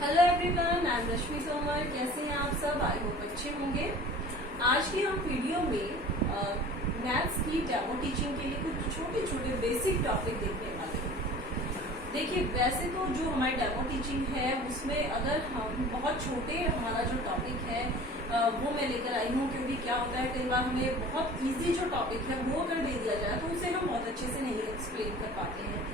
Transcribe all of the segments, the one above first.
Hello everyone, I am रश्मि तोमर। कैसे हैं आप सब? आई होप अच्छे होंगे। आज की हम वीडियो में मैथ्स की डेमो टीचिंग के लिए कुछ छोटे छोटे बेसिक टॉपिक देखने वाले हैं। देखिए, वैसे तो जो हमारी डेमो टीचिंग है उसमें अगर हम बहुत छोटे हमारा जो टॉपिक है वो मैं लेकर आई हूँ, क्योंकि क्या होता है कई बार हमें बहुत इजी जो टॉपिक है वो अगर दे दिया जाए तो उसे हम बहुत अच्छे से नहीं एक्सप्लेन कर पाते हैं।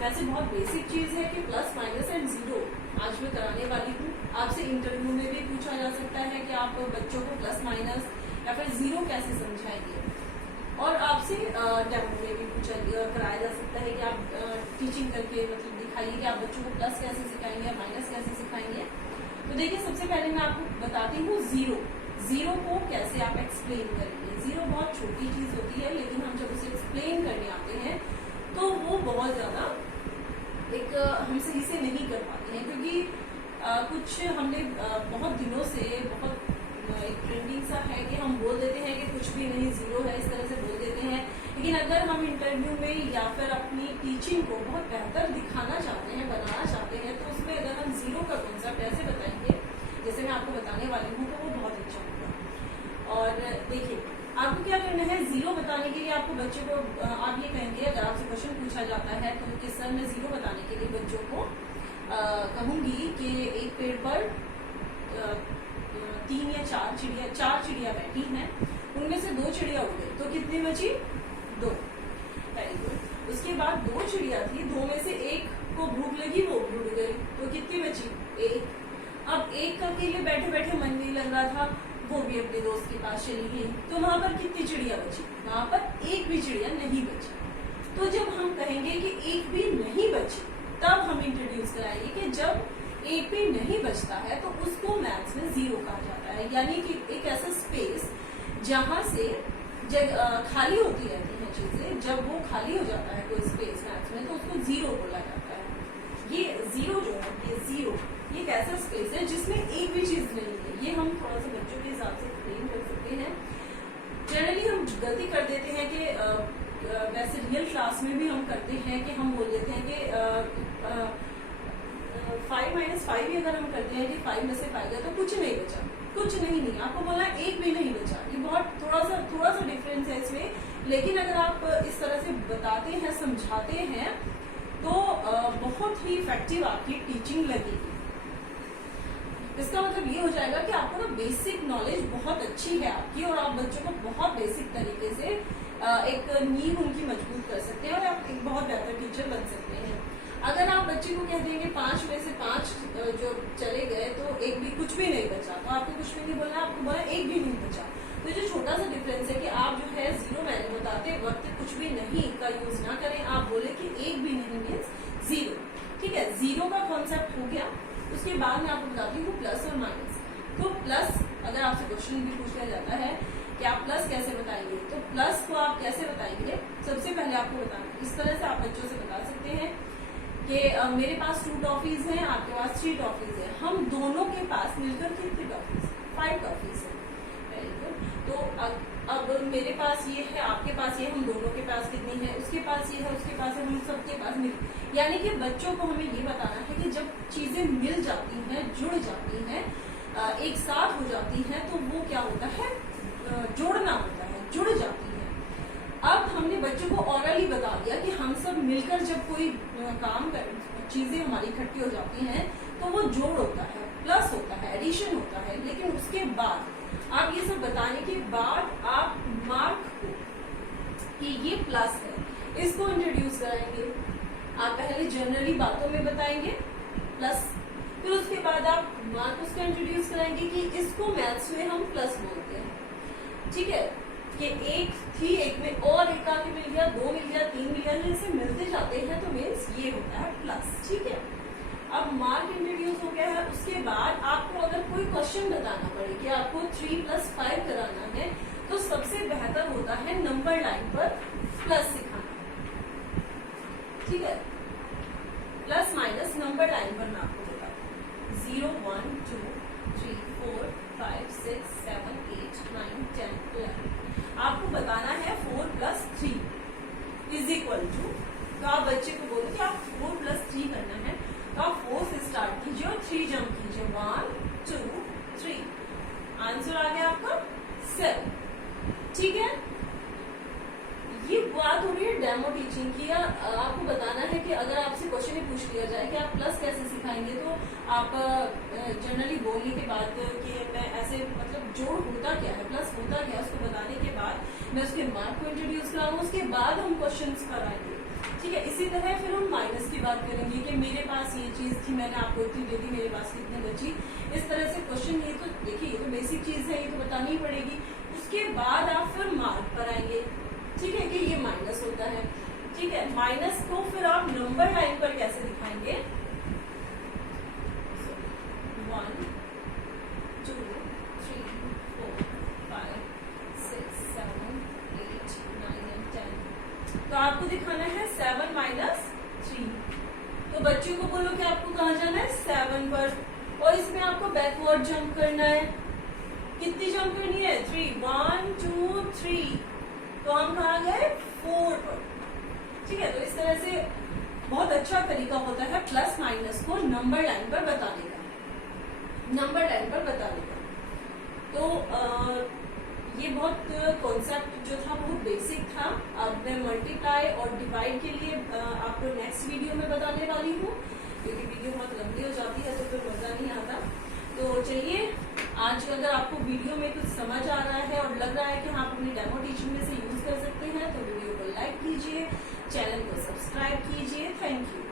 वैसे बहुत बेसिक चीज है कि प्लस माइनस एंड जीरो आज मैं कराने वाली हूँ। आपसे इंटरव्यू में भी पूछा जा सकता है कि आप बच्चों को प्लस माइनस या फिर जीरो कैसे समझाएंगे, और आपसे डेमो में भी पूछा कराया जा सकता है कि आप टीचिंग करके मतलब दिखाइए कि आप बच्चों को प्लस कैसे सिखाएंगे, माइनस कैसे सिखाएंगे। तो देखिए, सबसे पहले मैं आपको बताती हूँ जीरो को कैसे आप एक्सप्लेन करेंगे। जीरो बहुत छोटी चीज होती है, लेकिन हम जब उसे एक्सप्लेन करने आते हैं तो वो बहुत ज्यादा हम सही से नहीं कर पाते हैं, क्योंकि कुछ हमने बहुत दिनों से बहुत एक ट्रेंडिंग सा है कि हम बोल देते हैं कि कुछ भी नहीं, जीरो है, इस तरह से बोल देते हैं। लेकिन अगर हम इंटरव्यू में या फिर अपनी टीचिंग को बहुत बेहतर दिखाना चाहते हैं, बनाना चाहते हैं, तो उसमें अगर हम जीरो का कॉन्सेप्ट ऐसे बताएंगे जैसे मैं आपको बताने वाली हूँ, तो वो बहुत अच्छा होगा। और देखिए, आपको क्या करना है, जीरो बताने के लिए आपको बच्चे को आप ये कहेंगे, अगर आपसे क्वेश्चन पूछा जाता है तो कि सर मैं जीरो बताने के लिए बच्चों को कहूंगी कि एक पेड़ पर 3 या 4 चिड़िया बैठी हैं, उनमें से 2 चिड़िया उड़ गई, तो कितनी बची? 2। Very good. उसके बाद 2 चिड़िया थी, 2 में से एक को भूख लगी, वो उड़ गई, तो कितनी बची? 1। अब एक का अकेले बैठे बैठे मन नहीं लग रहा था, वो भी अपने दोस्त के पास चली गई, तो वहां पर कितनी चिड़िया बची? वहां पर एक भी चिड़िया नहीं बची। तो जब हम कहेंगे कि एक भी नहीं बची, तब हम इंट्रोड्यूस कराएंगे कि जब एक भी नहीं बचता है तो उसको मैथ्स में जीरो कहा जाता है। यानी कि एक ऐसा स्पेस जहां से खाली होती रहती है चीजें, जब वो खाली हो जाता है कोई स्पेस मैथ्स में, तो उसको जीरो बोला जाता है। ये जीरो जो है, ये जीरो, ये एक ऐसा स्पेस है जिसमें एक भी चीज नहीं है। ये हम थोड़ा सा बच्चों के हिसाब से एक्सप्लेन कर सकते हैं। जनरली हम गलती कर देते हैं कि वैसे रियल क्लास में भी हम करते हैं कि हम बोल देते हैं कि 5 - 5 अगर हम करते हैं कि 5 में से 5 गया तो कुछ नहीं बचा। कुछ नहीं, आपको बोलना एक भी नहीं बचा। ये बहुत थोड़ा सा डिफरेंस है इसमें। लेकिन अगर आप इस तरह से बताते हैं, समझाते हैं, तो बहुत ही इफेक्टिव आपकी टीचिंग लगेगी। इसका मतलब ये हो जाएगा कि आपको ना बेसिक नॉलेज बहुत अच्छी है आपकी, और आप बच्चों को बहुत बेसिक तरीके से एक नींव उनकी मजबूत कर सकते हैं, और आप एक बहुत बेहतर टीचर बन सकते हैं। अगर आप बच्चे को कह देंगे 5 में से 5 जो चले गए तो एक भी कुछ भी नहीं बचा, तो आपको कुछ भी नहीं बोलना, आपको बोला एक भी नहीं बचा। तो जो छोटा सा डिफरेंस है कि आप जो है जीरो मैंने बताते वक्त कुछ भी नहीं का यूज ना करें, आप बोले कि एक भी नहीं मीन्स जीरो। ठीक है, जीरो का कॉन्सेप्ट हो गया। उसके बाद मैं आपको बताती हूँ प्लस और माइनस। तो प्लस, अगर आपसे क्वेश्चन भी पूछा जाता है कि आप प्लस कैसे बताएंगे, तो प्लस को आप कैसे बताएंगे, सबसे पहले आपको बताना, इस तरह से आप बच्चों से बता सकते हैं कि मेरे पास 2 टॉफीज हैं, आपके पास 3 टॉफीज हैं, हम दोनों के पास मिलकर कितनी टॉफीज? 5 टॉफीज है। Very good. तो अब मेरे पास ये है, आपके पास ये, हम दोनों के पास कितनी है? उसके पास ये है, उसके पास है, हम सबके पास मिल। यानी कि बच्चों को हमें ये बताना है कि जब चीजें मिल जाती हैं, जुड़ जाती हैं, एक साथ हो जाती हैं, तो वो क्या होता है? जोड़ना होता है, जुड़ जाती है। अब हमने बच्चों को ऑरली बता दिया कि हम सब मिलकर जब कोई काम कर, चीजें हमारी इकट्ठी हो जाती हैं, तो वो जोड़ होता है, प्लस होता है, एडिशन होता है। लेकिन उसके बाद आप ये सब बताने के बाद आप मार्क को कि ये प्लस है, इसको इंट्रोड्यूस कराएंगे। आप पहले जनरली बातों में बताएंगे प्लस, फिर उसके बाद आप मार्क उसको इंट्रोड्यूस कराएंगे कि इसको मैथ्स में हम प्लस बोलते हैं। ठीक है, कि एक थी, एक में और एक आके मिल गया, 2 मिल गया, 3 मिल गया, जैसे मिलते जाते हैं तो मीन्स ये होता है प्लस। ठीक है, अब मार्क इंट्रोड्यूस हो गया है। उसके बाद आपको अगर कोई क्वेश्चन बताना पड़े कि आपको 3 + 5 कराना है, तो सबसे बेहतर होता है नंबर लाइन पर प्लस सिखाना। ठीक है, प्लस माइनस नंबर लाइन पर मैं आपको बताता हूँ। 0 1 2 3 4 5 6 7 8 9 10 11। आपको बताना है 4 + 3 = तो आप बच्चे को बोलो कि आप 4 + 3 करना है, तो आप 4 से स्टार्ट कीजिए और 3 जंप आप जनरली बोलने के बाद कि मैं ऐसे मतलब जोड़ होता क्या है, प्लस होता क्या है, उसको बताने के बाद मैं उसके मार्क को इंट्रोड्यूस कराऊंगा, उसके बाद हम क्वेश्चंस पर आएंगे। ठीक है, इसी तरह फिर हम माइनस की बात करेंगे कि मेरे पास ये चीज थी, मैंने आपको इतनी दे दी, मेरे पास कितने बची। इस तरह से क्वेश्चन, ये तो देखिए ये तो बेसिक चीज है, ये तो बतानी ही पड़ेगी। उसके बाद आप फिर मार्क पर आएंगे। ठीक है, कि ये माइनस होता है। ठीक है, माइनस को फिर आप नंबर लाइन पर कैसे दिखाएंगे, 1 2 3 4 5 6 7 8 9 and 10। तो आपको दिखाना है 7 माइनस 3। तो बच्चों को बोलो कि आपको कहाँ जाना है, 7 पर, और इसमें आपको बैकवर्ड जंप करना है। कितनी जंप करनी है, 3, 1 2 3। तो हम कहाँ गए, 4 पर। ठीक है, तो इस तरह से बहुत अच्छा तरीका होता है प्लस माइनस को नंबर लाइन पर बताने का, नंबर लाइन पर बताने का। तो ये बहुत कॉन्सेप्ट जो था बहुत बेसिक था। अब मैं मल्टीप्लाई और डिवाइड के लिए आपको नेक्स्ट वीडियो में बताने वाली हूँ, क्योंकि वीडियो बहुत लंबी हो जाती है तो फिर मजा नहीं आता। तो चलिए, आज अगर आपको वीडियो में कुछ समझ आ रहा है और लग रहा है कि हाँ आप अपनी डेमो टीचिंग में से यूज कर सकते हैं, तो वीडियो को लाइक कीजिए, चैनल को सब्सक्राइब कीजिए। Thank you.